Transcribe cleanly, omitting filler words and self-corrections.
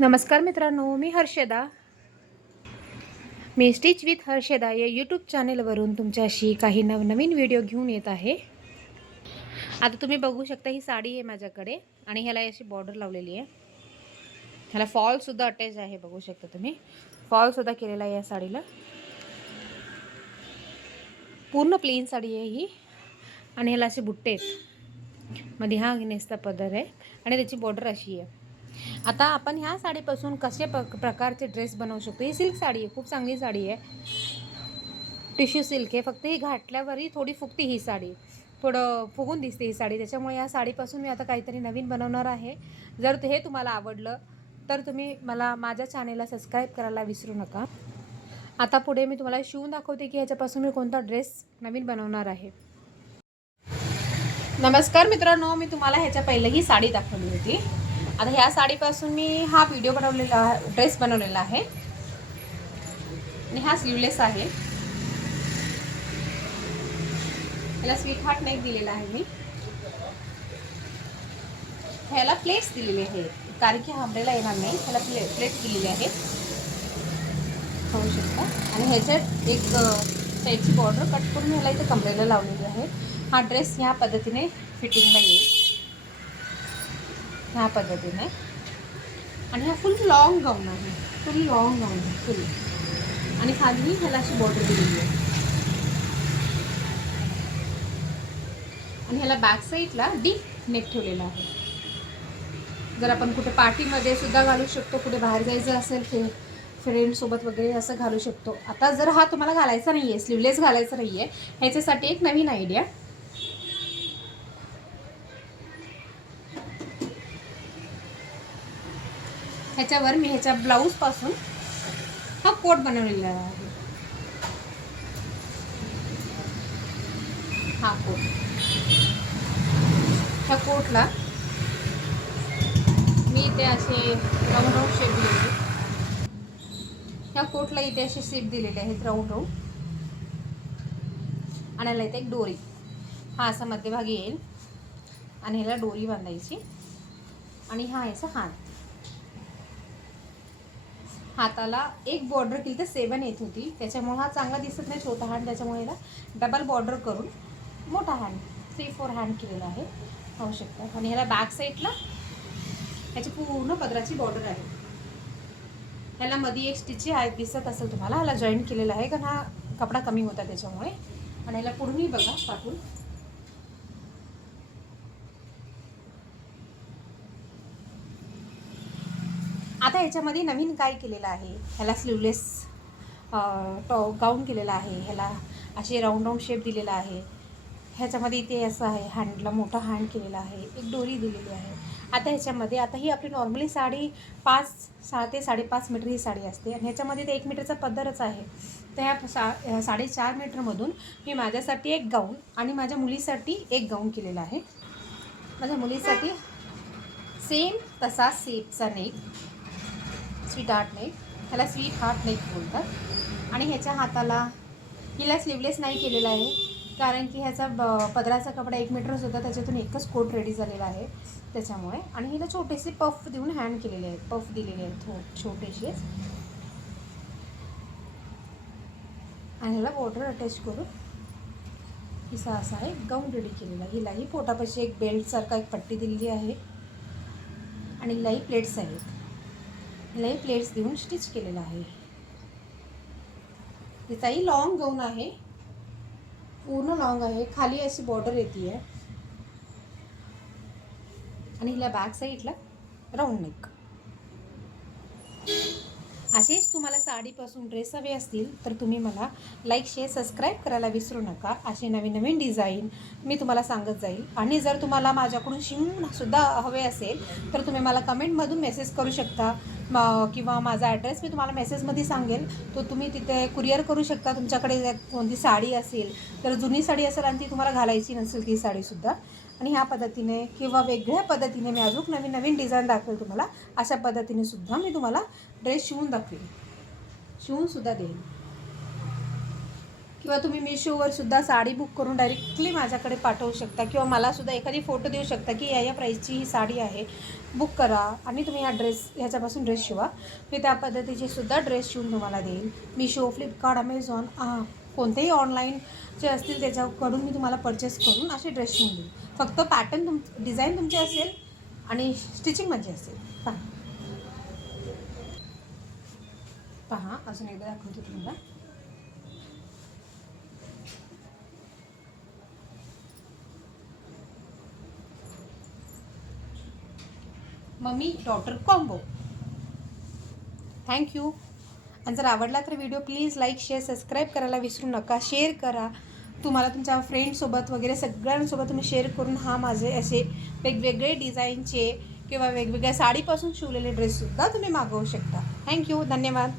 नमस्कार मित्रांनो, मी हर्षदा. मी stitch with Harshada या यूट्यूब चॅनेलवरून तुमच्याशी काही नवनवीन व्हिडिओ घेऊन येत आहे. आता तुम्ही बघू शकता, ही साडी आहे माझ्याकडे आणि ह्याला अशी बॉर्डर लावलेली आहे. ह्याला फॉलसुद्धा अटॅच आहे, बघू शकता तुम्ही. फॉलसुद्धा केलेला आहे या साडीला. पूर्ण प्लेन साडी आहे ही आणि ह्याला असे बुट्टे आहेत. मध्ये हा नेसता पदर आहे आणि त्याची बॉर्डर अशी आहे. आता आपण ह्या साडीपासून कसे प्रकारचे ड्रेस बनवू शकतो. ही सिल्क साडी आहे, खूप चांगली साडी आहे. टिश्यू सिल्क आहे. फक्त ही घातल्यावरही थोडी फुगते ही साडी, थोडं फुगून दिसते ही साडी. त्याच्यामुळे या साडीपासून मी आता काहीतरी नवीन बनवणार आहे. जर हे तुम्हाला आवडलं तर तुम्ही मला माझ्या चॅनेलला सबस्क्राईब करायला विसरू नका. आता पुढे मी तुम्हाला शिवून दाखवते की ह्याच्यापासून मी कोणता ड्रेस नवीन बनवणार आहे. नमस्कार मित्रांनो, मी तुम्हाला ह्याच्या पहिले ही साडी दाखवली होती. आता ह्या साडीपासून मी हा व्हिडिओ बनवलेला, ड्रेस बनवलेला आहे आणि हा स्लीवलेस आहे. ह्याला स्वीट हार्ट नेक दिलेला आहे मी. ह्याला प्लेट्स दिलेले आहेत, कारण की हा अम्ब्रेला येणार नाही. ह्याला प्लेट्स दिलेले आहेत, पाहू शकता. आणि ह्याच्यात एक साईडची बॉर्डर कट करून ह्याला इथे कमरेला लावलेली आहे. हा ड्रेस ह्या पद्धतीने फिटिंगला येईल, ह्या पद्धतीने. आणि हा फुल लॉंग गाऊन आहे, फुल लॉंग गाऊन आहे, फुल. आणि खाली ह्याला अशी बॉर्डर दिलेली आहे. आणि ह्याला बॅक साईडला डीप नेक ठेवलेला आहे. जर आपण कुठे पार्टीमध्ये सुद्धा घालू शकतो, कुठे बाहेर जायचं असेल फ्रेंडसोबत वगैरे असं घालू शकतो. आता जर हा तुम्हाला घालायचा नाही आहे, स्लीवलेस घालायचा नाही आहे, ह्याच्यासाठी एक नवीन आयडिया. ह्याच्यावर मी ह्याच्या ब्लाऊजपासून हा कोट बनवलेला आहे. हा कोट, ह्या कोटला मी इथे असे राऊंड राऊंड शेप दिलेले. ह्या कोटला इथे असे शेप दिलेले आहेत राऊंड राऊंड. आणि ह्याला इथे एक डोरी, हा असा मध्यभागी येईल आणि ह्याला डोरी बांधायची. आणि हा याचा हात, हाताला एक बॉर्डर केली तर 7 येत होती, त्याच्यामुळे हा चांगला दिसत नाही छोटा हँड. त्याच्यामुळे याला डबल बॉर्डर करून मोठा हँड 3-4 हँड केलेला आहे, पाहू शकता. आणि ह्याला बॅक साईडला ह्याची पूर्ण पदराची बॉर्डर आहे. ह्याला मध्ये एक स्टिच आहे, दिसत असेल तुम्हाला. ह्याला जॉईंट केलेला आहे कारण हा कपडा कमी होता त्याच्यामुळे. आणि ह्याला पुढूनही बघा पाठवून. आता ह्याच्यामध्ये नवीन काय केलेलं आहे, ह्याला स्लीवलेस गाऊन केलेला आहे. ह्याला असे राऊंड राऊंड शेप दिलेला आहे. ह्याच्यामध्ये इथे असं आहे, हँडला मोठा हँड केलेला आहे, एक डोरी दिलेली आहे. आता ह्याच्यामध्ये, आता ही आपली नॉर्मली साडी 6 ते 5.5 मीटर ही साडी असते आणि ह्याच्यामध्ये ते 1 मीटरचा पदरच आहे. तर ह्या 4.5 मीटरमधून मी माझ्यासाठी एक गाऊन आणि माझ्या मुलीसाठी एक गाऊन केलेला आहे. माझ्या मुलीसाठी सेम तसा सेपचा नेक, स्वीट हार्ट नेक, ह्याला स्वीट हार्ट नेक बोलतात. आणि ह्याच्या हाताला, हिला स्लीवलेस नाही केलेला आहे कारण की ह्याचा पदराचा कपडा 1 मीटरच होता, त्याच्यातून एकच कोट रेडी झालेला आहे त्याच्यामुळे. आणि हिला छोटेसे पफ देऊन हँड केलेले आहेत, पफ दिलेले आहेत छोटेसे. आणि ह्याला बॉर्डर अटॅच करून हिचा असा आहे गाऊन रेडी केलेला. हिलाही पोटापाशी एक बेल्टसारखा एक पट्टी दिलेली आहे आणि हिलाही प्लेट्स आहेत. हिलाही प्लेट्स देऊन स्टिच केलेला आहे. हिचाही लॉंग गाऊन आहे, पूर्ण लॉंग आहे. खाली अशी बॉर्डर येते आहे आणि हिला बॅक साईडला राऊंड नेक. असेच तुम्हाला साडीपासून ड्रेस हवे असतील तर तुम्ही मला लाईक, शेअर, सबस्क्राईब करायला विसरू नका. असे नवीन नवीन डिझाईन मी तुम्हाला सांगत जाईल. आणि जर तुम्हाला माझ्याकडून शिवूनसुद्धा हवे असेल तर तुम्ही मला कमेंटमधून मेसेज करू शकता, किंवा माझा ॲड्रेस मी तुम्हाला मेसेजमध्ये सांगेल. तो तुम्ही तिथे कुरिअर करू शकता. तुमच्याकडे कोणती साडी असेल तर, जुनी साडी असेल आणि ती तुम्हाला घालायची नसेल ती साडीसुद्धा, आणि ह्या पद्धतीने किंवा वेगळ्या पद्धतीने मी अजून नवीन नवीन डिझाईन दाखवेल तुम्हाला. अशा पद्धतीने सुद्धा मी तुम्हाला ड्रेस शिवून दाखवेल, शिवूनसुद्धा देईल. किंवा तुम्ही मीशोवर सुद्धा साडी बुक करून डायरेक्टली माझ्याकडे पाठवू शकता किंवा मला सुद्धा एखादी फोटो देऊ शकता की या प्राईसची ही साडी आहे, बुक करा आणि तुम्ही ह्याच्यापासून ड्रेस शिवा. मी त्या पद्धतीचे सुद्धा ड्रेस शिवून तुम्हाला देईल. मीशो, फ्लिपकार्ट, अमेझॉन कोणतेही ऑनलाईन जे असतील त्याच्याकडून मी तुम्हाला परचेस करून असे ड्रेस शिवून देईल. फक्त पॅटर्न डिझाईन तुमची असेल आणि स्टिचिंग माझी असेल. पहा अजून एकदा दाखवते तुम्हाला. Mummy daughter combo. थँक्यू. आणि जर आवडला तर video please like, share, subscribe करायला विसरू नका. शेअर करा. तुम्हाला तुमच्या फ्रेंड्ससोबत वगैरे सगळ्यांसोबत तुम्ही शेअर करून माझे असे वेगवेगळे डिझाईनचे किंवा वेगवेगळ्या साडीपासून शिवलेले ड्रेससुद्धा तुम्ही मागवू शकता. थँक्यू. धन्यवाद.